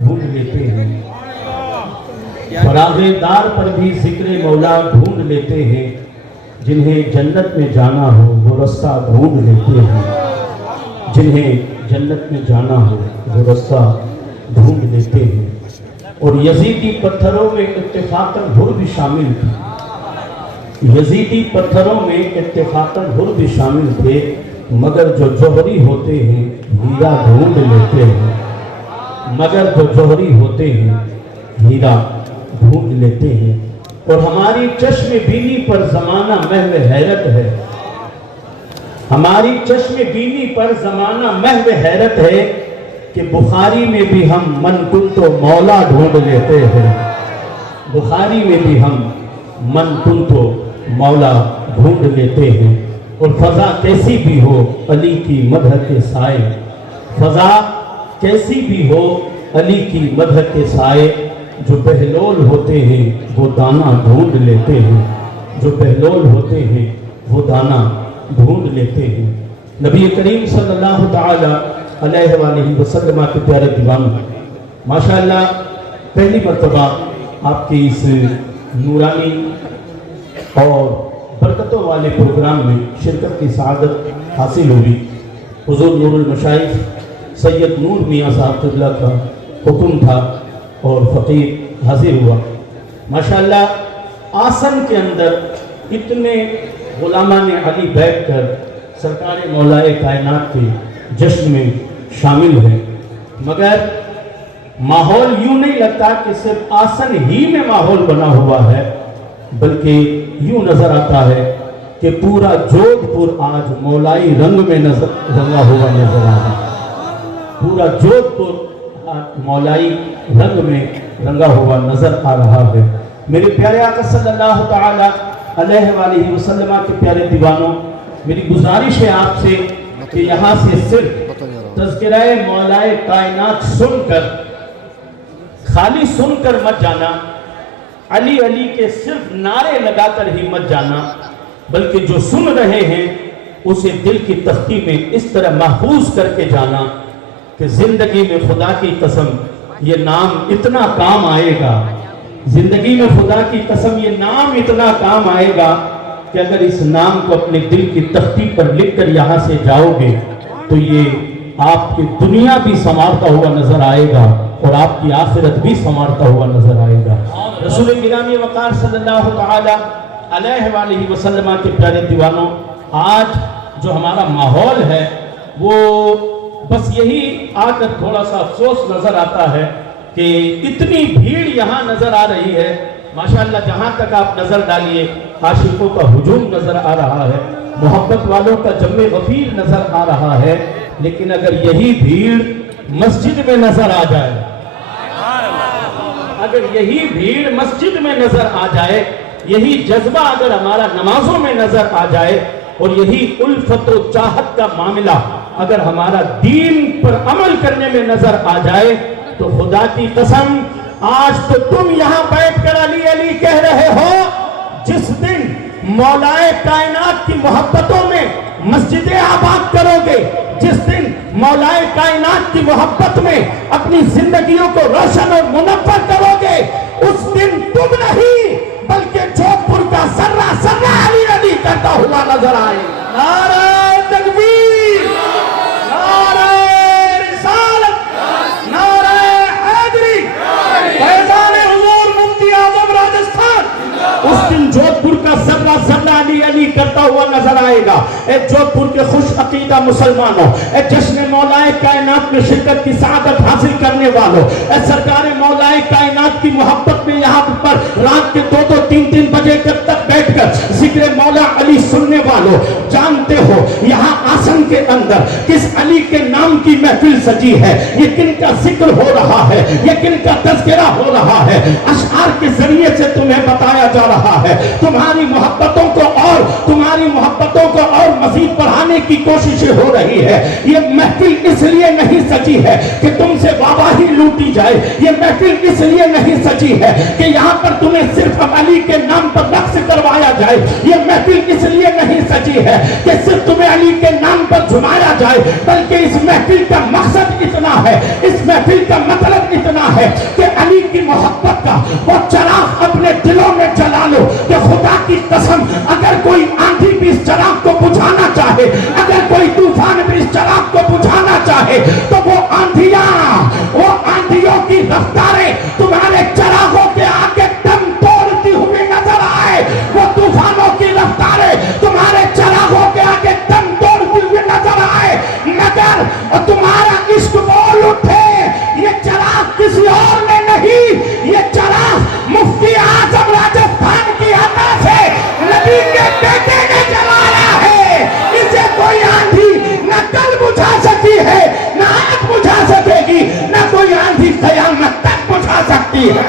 ढूंढ लेते हैं, फरागेदार पर भी जिक्र मौला ढूंढ लेते हैं, जिन्हें जन्नत में जाना हो वो रास्ता ढूंढ लेते हैं, जिन्हें जन्नत में जाना हो वो रास्ता ढूंढ लेते हैं। और यजीदी पत्थरों में इत्तेफाकन हुर भी शामिल थे, यजीदी पत्थरों में इत्तेफाकन हुर भी शामिल थे, मगर जो जौहरी होते हैं हीरा ढूंढ लेते हैं, मगर जो जौहरी होते हैं हीरा ढूंढ लेते हैं। और हमारी चश्मे बीनी पर जमाना महव हैरत है, हमारी चश्मे बीनी पर जमाना महव हैरत है कि बुखारी में भी हम मन कुन तो मौला ढूंढ लेते हैं, बुखारी में भी हम मन कुन तो मौला ढूंढ लेते हैं। और फजा कैसी भी हो अली की मदह के साए, फजा कैसी भी हो अली की मदह के साए, जो बहलोल होते हैं वो दाना ढूंढ लेते हैं, जो बहलोल होते हैं वो दाना ढूंढ लेते हैं। नबी करीम सल्लल्लाहु तआला अलैहि वसल्लम के प्यारे दीवान, माशाअल्लाह पहली मर्तबा आपके इस नूरानी और बरकतों वाले प्रोग्राम में शिरकत की सआदत हासिल हुई। हुजूर नूरुल मशाइख सैयद नूर मियाँ साहब क़िबला का हुक्म था और फ़कीर हाजिर हुआ। माशाअल्लाह आसन के अंदर इतने गुलामान अली बैठ कर सरकार मौलाए कायनात के जश्न में शामिल हैं, मगर माहौल यूं नहीं लगता कि सिर्फ आसन ही में माहौल बना हुआ है, बल्कि यूं नजर आता है कि पूरा जोधपुर आज मौलाई रंग में रंगा हुआ नजर आ रहा है, पूरा जोधपुर आज मौलाई रंग में रंगा हुआ नजर आ रहा है। मेरे प्यारे आका सल्लल्लाहु तआला अलैहि वसल्लम के प्यारे दीवानों, मेरी गुजारिश है आपसे कि यहाँ से सिर्फ तज़किराए मौलाए कायनात सुनकर, खाली सुनकर मत जाना, अली अली के सिर्फ नारे लगाकर ही मत जाना, बल्कि जो सुन रहे हैं उसे दिल की तख्ती में इस तरह महफूज करके जाना कि जिंदगी में खुदा की कसम ये नाम इतना काम आएगा, जिंदगी में खुदा की कसम ये नाम इतना काम आएगा कि अगर इस नाम को अपने दिल की तख्ती पर लिख कर यहाँ से जाओगे तो ये आपकी दुनिया भी संवारता हुआ नजर आएगा और आपकी आखिरत भी संवारता हुआ नजर आएगा। रसूल गिरामी वक़ार सल्लल्लाहु तआला अलैहि वसल्लम के प्यारे दीवानों, आज जो हमारा माहौल है वो बस यही आकर थोड़ा सा अफसोस नजर आता है कि इतनी भीड़ यहाँ नजर आ रही है। माशाअल्लाह जहाँ तक आप नजर डालिए आशिकों का हुजूम नजर आ रहा है, मोहब्बत वालों का जम्मे गफीर नजर आ रहा है, लेकिन अगर यही भीड़ मस्जिद में नजर आ जाए, अगर यही भीड़ मस्जिद में नजर आ जाए, यही जज्बा अगर हमारा नमाजों में नजर आ जाए और यही उल्फत और चाहत का मामला अगर हमारा दीन पर अमल करने में नजर आ जाए, तो खुदा की कसम आज तो तुम यहाँ बैठकर अली अली कह रहे हो, जिस दिन मौलाए कायनात की मोहब्बतों में मस्जिदें आबाद करोगे, जिस दिन मौलाए कायनात की मोहब्बत में अपनी जिंदगियों को रोशन और मुनव्वर करोगे, उस दिन तुम नहीं बल्कि जोधपुर का सर्रा सर्रा अली अली करता हुआ नजर आए। नारे तकबीर, नारे रिसालत, नारे हैदरी, फैज़ान हुजूर मुफ्ती आज़म राजस्थान, उस दिन जोधपुर का सर्रा सर्रा अली अली करता हुआ नजर आएगा। ए जोधपुर के खुश अकीदा मुसलमानों, ए जश्न मौलाए कायनात में शिरकत की सआदत हासिल करने वालों, ए सरकार मौलाए कायनात की मोहब्बत में यहाँ पर रात के 2-2 3-3 बजे तक बैठकर जिक्र मौला अली सुनने वालों, जानते हो यहाँ आसन के अंदर किस अली के नाम की महफिल सजी है, ये किनका जिक्र हो रहा है, ये किनका तज़किरा हो रहा है, अशआर के जरिए से तुम्हें बताया जा रहा है। तुम्हारी मोहब्बतों को और मजीद बढ़ाने की कोशिशें हो रही है। ये महफिल इसलिए नहीं सजी है कि तुमसे वाहवाही लूटी जाए, ये महफिल इसलिए नहीं सजी है कि यहाँ पर तुम्हें सिर्फ अली के नाम पर रक्स करवाया जाए, ये महफिल इसलिए नहीं सजी है कि सिर्फ तुम्हें अली के नाम पर झुमाया जाए, बल्कि इस महफिल का मकसद इतना है, इस महफिल का मतलब इतना है कि अली की मोहब्बत का वो चराग अपने दिलों में जला लो कि खुदा की कसम अगर कोई आंधी भी इस चराग को बुझाना चाहे, अगर कोई तूफान भी इस चराग को बुझाना चाहे, तो वो आंधियों की रफ्तारें तुम्हारे चरागों के आगे दम तोड़ती हुई नजर आए, वो तूफानों की रफ्तारें तुम्हारे चरागों के आगे दम तोड़ती हुई नजर आए, मगर तुम्हारा इश्क बोल उठे। ये चराग किसी और ने नहीं, ये चराग मुफ्ती आजम राजस्थान की अदा से नबी के बेटे ने जलाया है। इसे कोई आंधी न कल बुझा सकती है, न आज बुझा सकेगी, न कोई आंधी कयामत तक बुझा सकती है,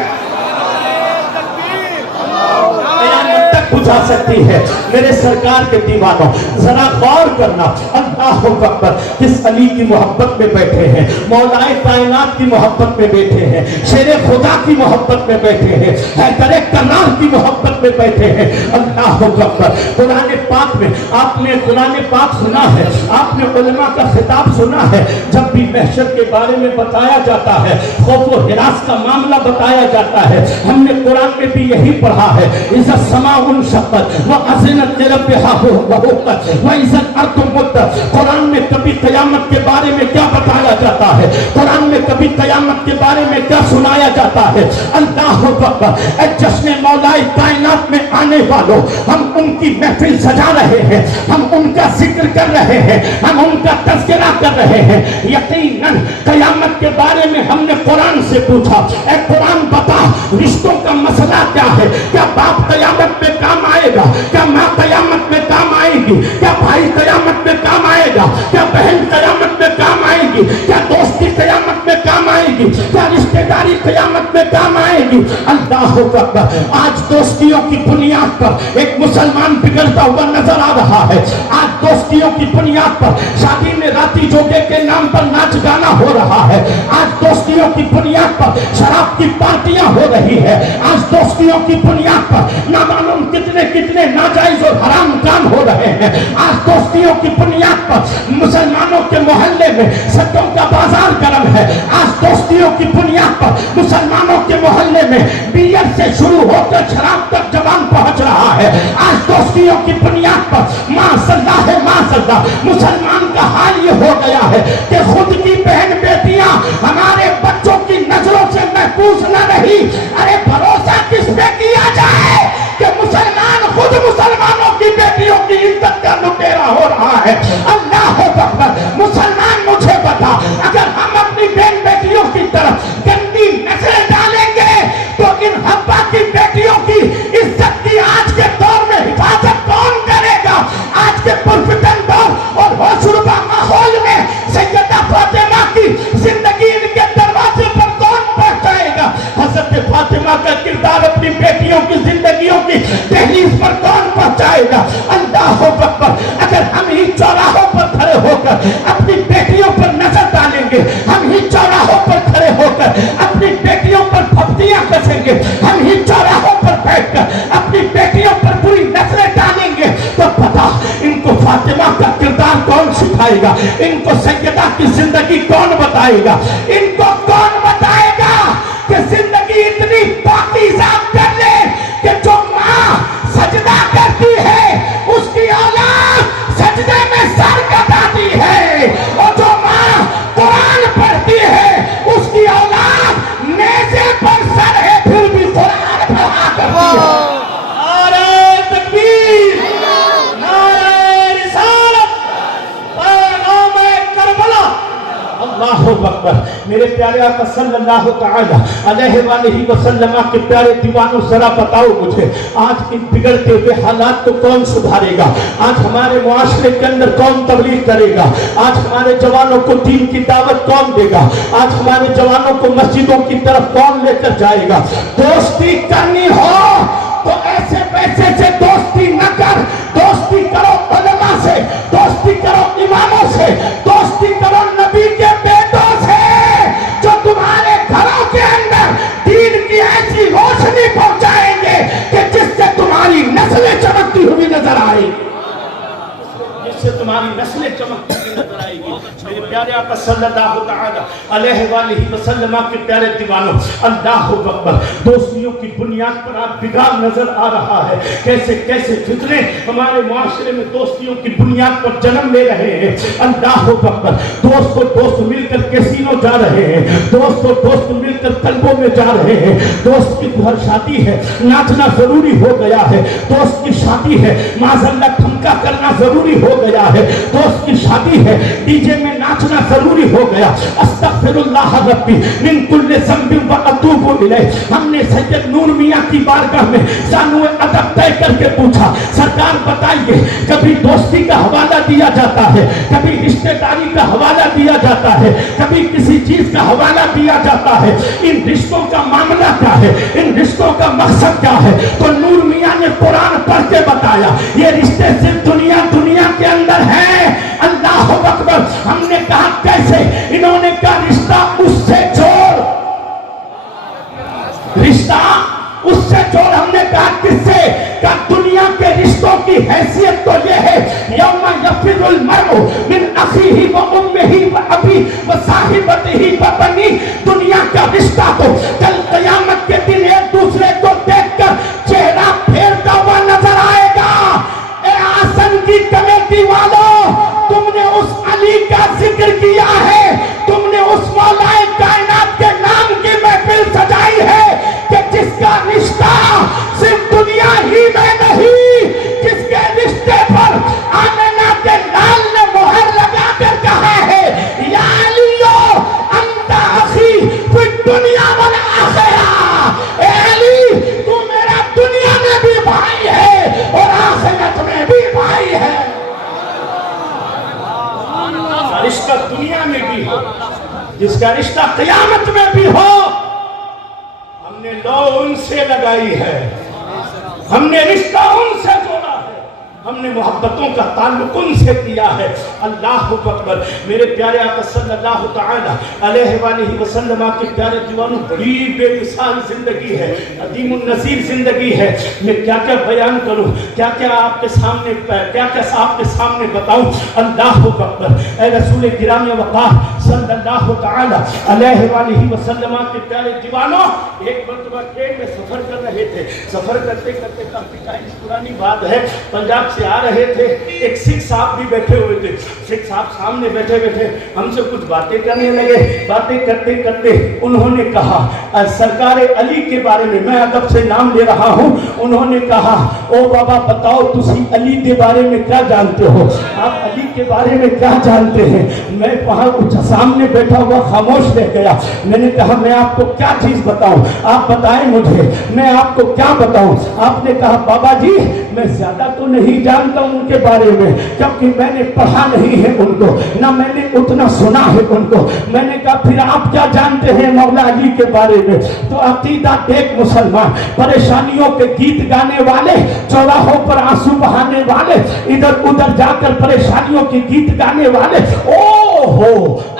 कयामत तक बुझा सकती है। मेरे सरकार के दीवानों, जरा गौर करना, अल्लाह अकबर, किस अली की मोहब्बत में बैठे हैं, मौलाए कायनात की मोहब्बत में बैठे हैं, शेरे खुदा की मोहब्बत में बैठे हैं, हैदर कर्रार की मोहब्बत में बैठे हैं। अल्लाह अकबर। कुरान पाक में आपने कुरान पाक सुना है, आपने उलमा का खिताब सुना है, जब भी महशर के बारे में बताया जाता है, खौफ व हिरास का मामला बताया जाता है, हमने कुरान में भी यही पढ़ा है, इज़्ज़त समाउन शक़्क़त व अज़नत लिरब्बिहा व हुक़्क़त व इज़्ज़त अर्दुम मुद्दत। कुरान में कभी क़यामत के बारे में क्या बताया जाता है, कुरान में कभी क़यामत के बारे में क्या सुनाया जाता है। अल्लाह अकबर। जश्न मौलाए कायनात में आने वालों, हम उनकी महफिल सजा रहे हैं, हम उनका जिक्र कर रहे हैं, हम उनका तज़किरा कर रहे हैं। यकीनन क़यामत के बारे में हमने कुरान से पूछा, ए कुरान बता रिश्तों का मसला क्या है, क्या बाप क़यामत में काम आएगा, क्या माँ क़यामत में काम आएगी, क्या भाई क़यामत में काम आएगा, क्या बहन क़यामत में काम आएगी, क्या दोस्ती क़यामत में काम आएगी, क्या रिश्तेदारी क़यामत में काम आएगी। अल्लाह अकबर। आज दोस्तियों की बुनियाद पर एक मुसलमान बिगड़ता हुआ नजर आ रहा है। आज दोस्तियों की बुनियाद पर शादी में राती जोगे के नाम पर नाच गाना हो रहा है। आज दोस्तियों की बुनियाद पर शराब की पार्टियां हो रही है। आज दोस्तियों की बुनियाद पर ना मालूम कितने कितने नाजायज और हराम काम हो रहे हैं। आज दोस्तियों की बुनियाद पर मुसलमानों के मोहल्ले में सट्टों का बाजार गर्म है। आज दोस्तियों की बुनियाद पर मुसलमानों के मोहल्ले में बियर से शुरू होकर शराब तक जवान पहुंच रहा है। आज दोस्तियों की बुनियाद पर माशअल्लाह है माशअल्लाह मुसलमान का हाल ये हो गया है कि खुद की बहन बेटियां हमारे बच्चों की नजरों से महफूज न रही। अरे भरोसा किस पे किया जाए कि मुसलमान खुद मुसलमानों की बेटियों की इज्जत का लुटेरा हो रहा है। अल्लाह अकबर। मुसलमान मुझे बता, अगर हम अपनी बहन बेटियों की तरफ गंदी नजरें डालेंगे तो इन हब्बा की बेटियों की इज्जत की आज के दौर में हिफाजत कौन करेगा? आज के पुरफितन दौर और होशरुबा माहौल में सैयदा फातिमा की जिंदगी इनके दरवाजे पर कौन पहुंचाएगा? हजरत फातिमा का किरदार अपनी बेटियों की जिंदगियों की दहलीज पर कौन पहुंचाएगा? अल्लाह अकबर। अगर हम ही चौराहों पर खड़े होकर अपनी बेटियों पर नजर डालेंगे, हम ही चौराहों पर खड़े होकर अपनी बेटियों पर फप्तियां कसेंगे, हम ही चौराहों पर बैठकर अपनी बेटियों पर बुरी नजरें डालेंगे, तो पता इनको फातिमा का किरदार कौन सिखाएगा? इनको सैयदा की जिंदगी कौन बताएगा? इनको कौन बताएगा कि जिंदगी इतनी पाकीज़ा कर ले कि जो माँ सजदा करती है उसकी औलाद सजदे में सर कटाती है, और जो माँ कुरान पढ़ती है उसकी औलाद नेज़े पर सर है फिर भी कुरान पढ़ा करती है। नारे तकबीर, नारे रिसालत, पैगाम-ए करबला। अल्लाह अकबर। मेरे प्यारे आका सल्लल्लाहु तआला अलैहि वसल्लम के प्यारे दीवानों, जरा बताओ मुझे, आज इन बिगड़ते हुए हालात को कौन सुधारेगा? आज हमारे मुआशरे के अंदर कौन तबलीग करेगा? आज हमारे जवानों को दीन की दावत कौन देगा? आज हमारे जवानों को मस्जिदों की तरफ कौन लेकर जाएगा? दोस्ती करनी हो तो ऐसे पैसे से दोस्ती न कर, दोस्ती करो उलमा से। नस्लें चमकती हुई नजर आएगी। मेरे प्यारे आका सल्लल्लाहु तआला अलैहि वालैहि वसल्लम के प्यारे दीवानों, अल्लाहु अकबर, दोस्तियों की बुनियाद पर आप बिगाड़ नजर आ रहा है। कैसे कैसे फितने हमारे मुआशरे में दोस्तियों की बुनियाद पर जन्म ले रहे हैं। अल्लाहु अकबर, दोस्त और दोस्त मिलकर कैसीनो जा रहे हैं, दोस्त और दोस्त मिलकर कल्बों में जा रहे हैं। दोस्त की घर शादी है, नाचना जरूरी हो गया है। दोस्त की शादी है, माज़अल्लाह ठुमका करना जरूरी हो गया है। दोस्त की शादी है, डीजे में नाचना जरूरी हो गया। अस्तगफिरुल्लाह रब्बी मिन कुल्ली ज़ंबिन व अतूबु इलैह। हमने सैयद नूर मियां की बारगाह में सानू अदब तय करके पूछा, सरकार बताइए, कभी दोस्ती का हवाला दिया जाता है, कभी रिश्तेदारी का हवाला दिया जाता है, कभी किसी चीज का हवाला दिया जाता है। इन रिश्तों का मामला क्या है, इन रिश्तों का मकसद क्या है? तो नूर मियां ने कुरान पढ़ के बताया, ये रिश्ते सिर्फ दुनिया के अंदर है। अल्लाह अकबर। हमने कहा कैसे? इन्होंने कहा रिश्ता उससे जोड़, रिश्ता उससे जोड़। हमने कहा किससे? का दुनिया के रिश्तों की हैसियत तो ये है, यौमा यफिरुल मर्उ मिन अखीही व उम्मिही व अबी व साहिबतिही व बनी। दुनिया का रिश्ता तो कल क़यामत के दिन एक दूसरे को देखकर चेहरा फेरता हुआ नजर आएगा। ए आसन की कमेटी वालों, तुमने उस अली का जिक्र किया है, तुमने उस मौलाए कायनात के नाम की महफिल सजाई है कि जिसका रिश्ता सिर्फ दुनिया ही में नहीं, जिसके रिश्ते पर आमिना के लाल ने मोहर लगा कर कहा है, या अलियो अंता अखी फिद दुनिया वल आखिरा। ए अली, तू मेरा दुनिया में भी भाई है और आखिरत में भी भाई है। रिश्ता दुनिया में भी हो, जिसका रिश्ता क़यामत में भी हो। हमने लौ उनसे लगाई है, हमने रिश्ता उनसे जोड़ा है, हमने मोहब्बतों का ताल्लुक उनसे किया है। अल्लाहु अकबर। मेरे प्यारे आका सल्लल्लाहु तआला अलैहि वालैहि वसल्लम के प्यारे दीवानों, बड़ी बेमिसाल जिंदगी है, अदीमुन नज़ीर जिंदगी है। मैं क्या क्या बयान करूं, क्या क्या आपके सामने बताऊं। अल्लाहु अकबर। ए रसूल गिरामी वक़ार सल्लल्लाहु तआला अलैहि वालैहि वसल्लम के प्यारे दीवानों, एक मरतबा ट्रेन में सफर कर रहे थे। सफर करते करते काफी टाइम पुरानी बात है, पंजाब से आ रहे थे। एक सिख साहब भी बैठे हुए थे। सिख साहब सामने बैठे बैठे हमसे कुछ बातें करने लगे। बातें करते करते उन्होंने कहा, सरकार अली के बारे में, मैं अदब से नाम ले रहा हूँ, उन्होंने कहा, ओ बाबा बताओ तुसी अली के बारे में क्या जानते हो, आप अली के बारे में क्या जानते हैं। मैं वहाँ सामने बैठा हुआ खामोश रह गया। मैंने कहा मैं आपको क्या चीज बताऊं, आप बताएं मुझे, मैं आपको क्या बताऊं। आपने कहा बाबा जी मैं ज्यादा तो नहीं जानता उनके बारे में, क्योंकि मैंने पढ़ा नहीं है उनको, ना मैंने उतना सुना है उनको। मैंने कहा फिर आप क्या जानते हैं मौला अली के बारे में। तो अकीदा देख मुसलमान, परेशानियों के गीत गाने वाले, चौराहों पर आंसू बहाने वाले, इधर उधर जाकर परेशानियों के गीत गाने वाले, ओहो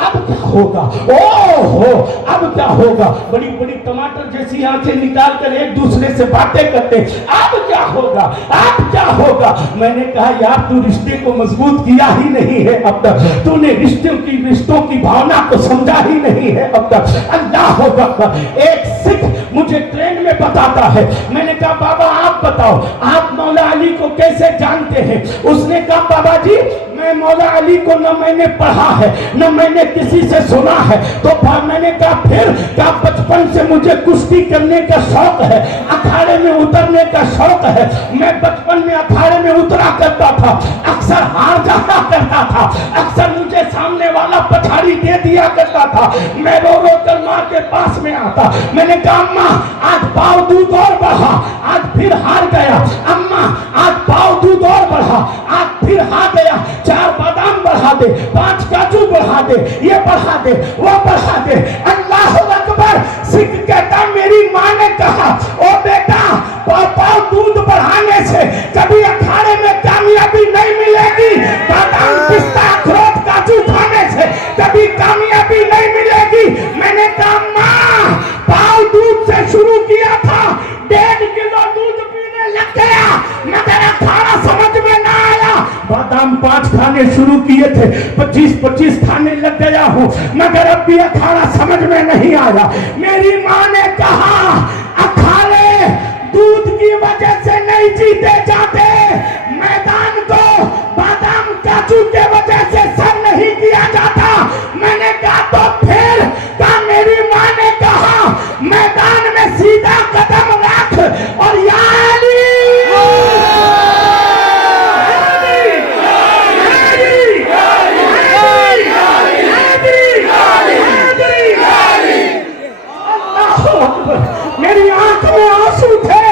अब क्या होगा, ओहो अब क्या होगा। बड़ी बड़ी टमाटर जैसी आंखें निकाल कर एक दूसरे से बातें करते, अब क्या होगा, अब क्या होगा। मैंने कहा यार तू रिश्ते को मजबूत किया ही नहीं है अब तक, तूने रिश्तों की भावना को समझा ही नहीं है अब तक। अल्लाह अकबर। एक सिख मुझे ट्रेन में बताता है, मैंने कहा बाबा आप बताओ आप मौला अली को कैसे जानते हैं। उसने कहा बाबा जी मैं मौला अली को न मैंने पढ़ा है न मैंने किसी से सुना है। तो मैंने कहा फिर क्या बचपन से मुझे कुश्ती करने का शौक है, अखाड़े में उतरने का शौक है। मैं बचपन में अखाड़े में उतरा करता था, अक्सर हार जाता करता था, अक्सर मुझे सामने वाला पछाड़ी दे दिया करता था। मैं रो रो कर माँ के पास में आता। मैंने कहा अम्मा आज पाव दूध और बढ़ा, आज फिर हार गया। अम्मा आज पाव दूध और बढ़ा, आज फिर हार गया। 4 बादाम बढ़ा दे, 5 काजू बढ़ा दे, ये बढ़ा दे, वो बढ़ा दे। अल्लाह अकबर। सिख कहता मेरी माँ ने कहा ओ बेटा पाव दूध बढ़ाने से कभी अखाड़े में कामयाबी नहीं मिलेगी, बादाम पिस्ता अखरोट काजू खाने से कभी कामयाबी नहीं मिलेगी। मैंने कहा माँ पाव दूध से शुरू किया था, 1.5 किलो दूध पीने लग गया, मगर अखाड़ा समझ में ना आया। बादाम 5 खाने शुरू किए थे, 25-25 खाने लग गया हूँ, मगर अब भी अखाड़ा समझ में नहीं आया। मेरी माँ ने कहा अखाड़े दूध की वजह से नहीं जीते जाते, मैदान को बादाम काजू के वजह से सर नहीं किया जाता। मैंने कहा तो फिर का? मेरी माँ ने कहा मैदान में सीधा कदम रख और या अली मेरी आंख में आंसू थे।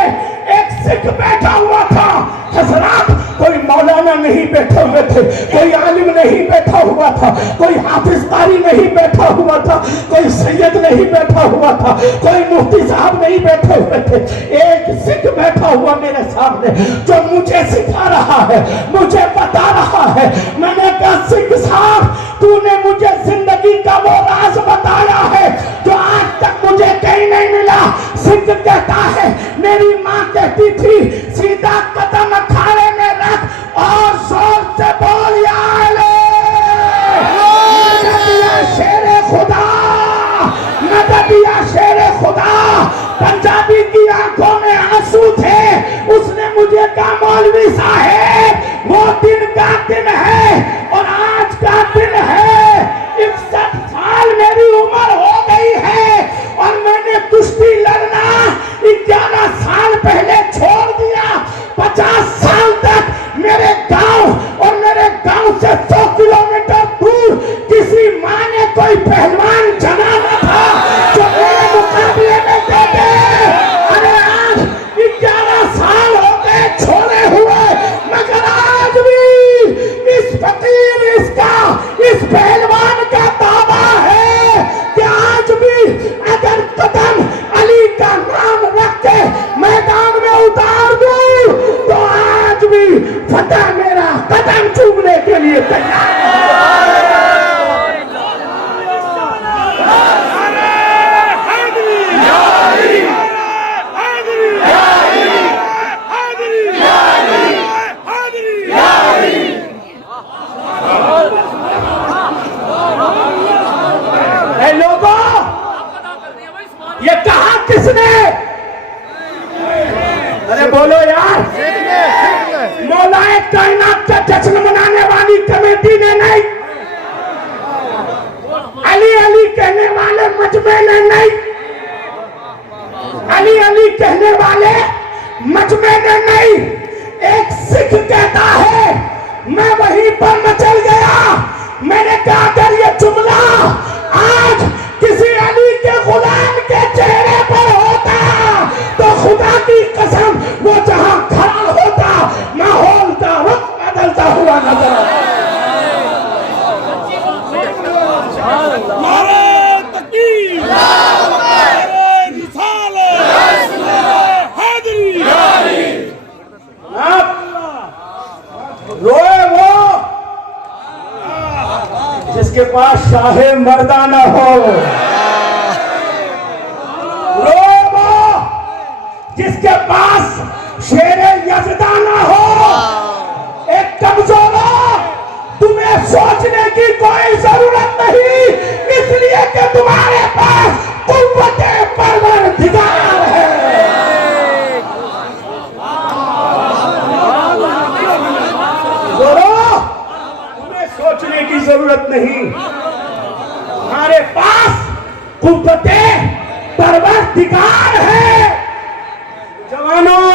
एक सिख बैठा हुआ था हजरात, कोई मौलाना नहीं बैठे हुए थे, कोई आलिम नहीं बैठा हुआ था, कोई हाफिज कारी नहीं बैठा हुआ था, कोई सैयद नहीं बैठा हुआ था, कोई मुफ्ती साहब नहीं बैठे हुए थे। एक सिख बैठा हुआ मेरे सामने जो मुझे सिखा रहा है, मुझे बता रहा है। मैंने कहा सिख साहब तूने मुझे जिंदगी का वो राज बताया है जो आज तक मुझे कहीं नहीं मिला। सिख कहता है मेरी माँ कहती थी सीधा कदम अखाड़े में रख और जोर से बोल या अली, मदद या शेरे खुदा, मदद या शेरे खुदा। पंजाबी की आंखों में आंसू थे। उसने मुझे कहा मौलवी साहब वो दिन का दिन है और आज का दिन है। 61 साल मेरी उम्र हो गई है और मैंने कुश्ती लड़ना 11 साल पहले छोड़ दिया। 50 साल तक मेरे गांव और मेरे गांव से 100 किलोमीटर दूर किसी माँ ने कोई पहलवान जना न था जो मेरे मुकाबले में दे दे। अरे आज 11 साल हो गए छोड़े हुए, मगर आज भी इस फकीर इस पहलवान का दावा है कि आज भी अगर कदम अली का नाम रख के मैदान में उतार दूं तो आज भी फतेह मेरा कदम चूमने के लिए तैयार है। लोगों ये कहा किसने? अरे बोलो यार, मौलाए कायनात का जश्न मनाने वाली कमेटी ने नहीं, अली अली कहने वाले मजमे ने नहीं, अली अली कहने वाले मजमे ने नहीं। एक सिख कहता है मैं वहीं पर मचल गया। मैंने कहा अगर ये जुमला आज किसी अली के गुलाम के चेहरे पर होता तो खुदा की कसम वो जहां खड़ा होता माहौल का रुख बदलता हुआ नजर रोए वो जिसके पास शाहे मर्दा न हो, रोए वो जिसके पास शेरे यज़दा न हो। एक कमजोरों, तुम्हें सोचने की कोई जरूरत नहीं, इसलिए कि तुम्हारे पास कुव्वते परवरदिगार है। तुम्हें सोचने की जरूरत नहीं, हमारे पास कुव्वते परवरदिगार है। जवानों,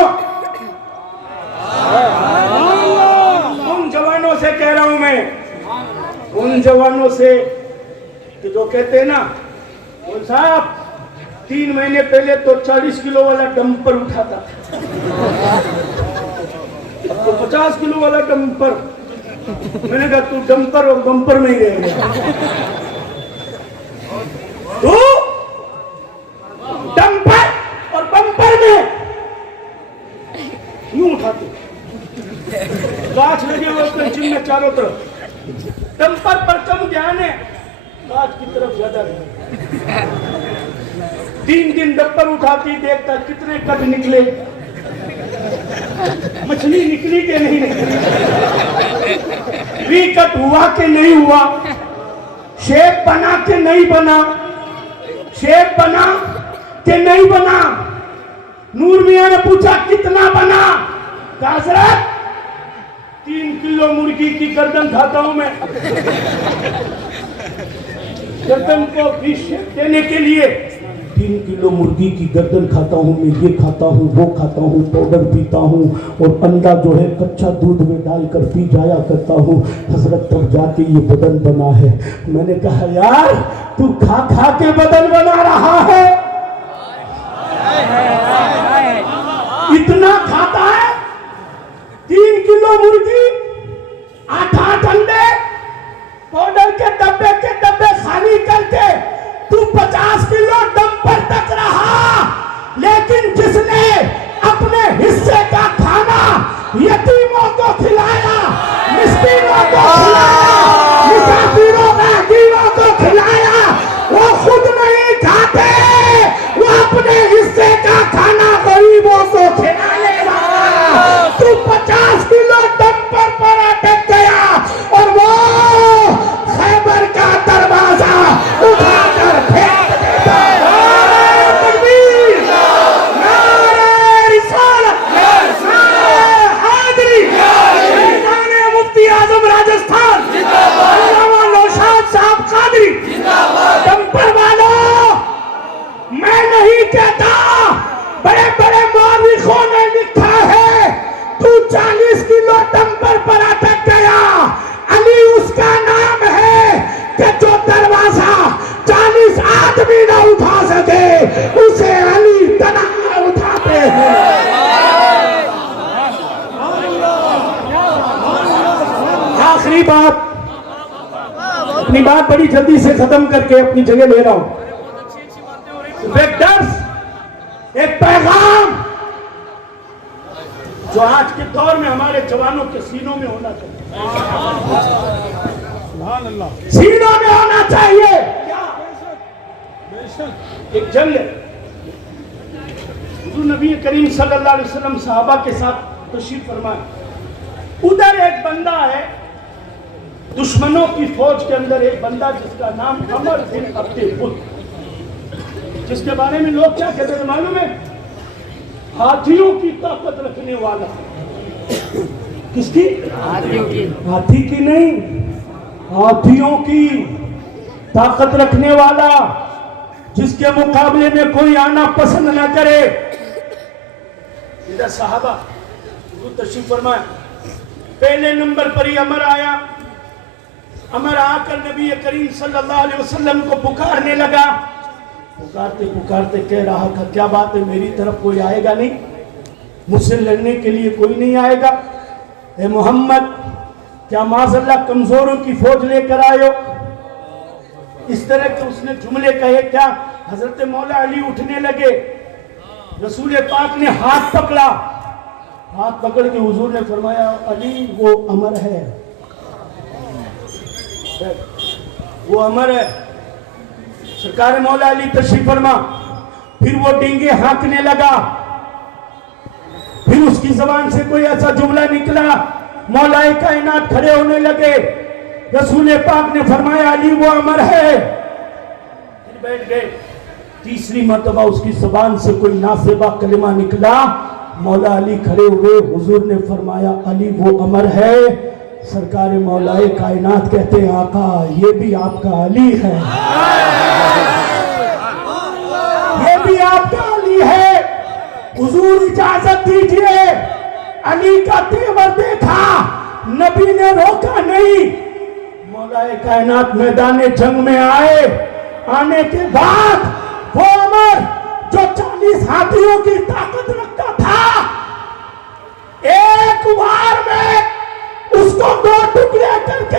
उन जवानों से कह रहा हूं मैं, उन जवानों से कि जो कहते हैं ना उन साहब 3 महीने पहले तो 40 किलो वाला डंपर उठाता था, अब तो 50 किलो वाला डंपर। मैंने कहा तू डंपर और बम्पर में ही रह गया। तू डंपर और बम्पर में यूं उठाते, गाछ लगे हुए अपने जिम में चारों तरफ, डंपर पर कम ध्यान है, गाछ की तरफ ज्यादा है। 3 दिन डंपर उठाती, देखता कितने कट निकले, मछली निकली के नहीं निकली। वी कट हुआ कि नहीं हुआ, शेप बना कि नहीं बना, शेप बना कि नहीं बना। नूर मियां ने पूछा कितना बना, कहा हज़रत 3 किलो मुर्गी की गर्दन खाता हूं मैं। गर्दन को भी शेप देने के लिए 3 किलो मुर्गी की गर्दन खाता हूँ मैं, ये खाता हूँ वो खाता हूँ, पाउडर पीता हूँ और अंडा जो है कच्चा दूध में डालकर पी जाया करता हूँ। हजरत तब जाके ये बदन बना है। मैंने कहा यार तू खा खा के बदन बना रहा है, इतना खाता है। 3 किलो मुर्गी, 8 अंडे, पाउडर के डब्बे खाली करके तू 50 किलो डंपर तक रहा। लेकिन जिसने अपने हिस्से का खाना यतीमों को खिलाया, मिस्कीनों को खिलाया, मुसाफिरों राहगीरों को खिलाया, वो खुद नहीं खाते, वो अपने हिस्से का खाना गरीबों को खिलाने वाला। तू 50 किलो डंपर पर अटक गया और वो खैबर का दरवाजा उठाकर फेंक देता। नारे तकबीर, नारे रिसालत, नारे हैदरी, नारे मुफ्ती आजम राजस्थान, अल्लामा नौशाद साहब कादरी। डंपर वालों, मैं नहीं कहता, बड़े बड़े मौलिकों ने लिखा है तू 40 किलो डंपर पर अटक गया। अली उसका नाम है कि जो दरवाजा 40 आदमी ना उठा सके उसे अली तनहा उठाते हैं। आखिरी बात, अपनी बात बड़ी जल्दी से खत्म करके अपनी जगह ले रहा हूं। एक दर्स, एक पैगाम जो आज के दौर में हमारे जवानों के सीनों में होना चाहिए, सीनों में होना चाहिए। एक जंग है, हुजूर नबी करीम सल्लल्लाहु अलैहि वसल्लम सहाबा के साथ तशरीफ फरमाए। उधर एक बंदा है, दुश्मनों की फौज के अंदर एक बंदा जिसका नाम अमर बिन अब्दुल बुत, जिसके बारे में लोग क्या कहते हैं मालूम है? हाथियों की ताकत रखने वाला। किसकी? हाथियों की। हाथी की नहीं, हाथियों की ताकत रखने वाला, जिसके मुकाबले में कोई आना पसंद न करे। इधर साहबा तशरीफ फरमाए, पहले नंबर पर ही अमर आया। अमर आकर नबी करीम सल्लल्लाहु अलैहि वसल्लम को पुकारने लगा। पुकारते पुकारते कह रहा था क्या बात है, मेरी तरफ कोई आएगा नहीं, मुझसे लड़ने के लिए कोई नहीं आएगा? ए मोहम्मद, क्या माज़अल्लाह कमजोरों की फौज लेकर आयो? इस तरह के उसने जुमले कहे। क्या हजरत मौला अली उठने लगे, रसूल पाक ने हाथ पकड़ा, हाथ पकड़ के हुजूर ने फरमाया अली वो अमर है, वो अमर है। सरकार मौला अली तशरीफ फरमा। फिर वो डींगे हाँकने लगा, फिर उसकी जबान से कोई ऐसा जुमला निकला, मौलाए कायनात खड़े होने लगे। रसूल पाक ने फरमाया अली वो अमर है, फिर बैठ गए। तीसरी मर्तबा उसकी जबान से कोई नासेबा कलिमा निकला, मौला अली खड़े हुए। हुजूर ने फरमाया अली वो अमर है। सरकार मौलाए कायनात कहते हैं आका ये भी आपका अली है, ये भी आपका अली है। हुजूर इजाजत दीजिए। अली का तेवर देखा, नबी ने रोका नहीं। मौलाए कायनात मैदान जंग में आए। आने के बाद वो अमर जो 40 हाथियों की ताकत रखता था, एक वार में उसको 2 टुकड़े करके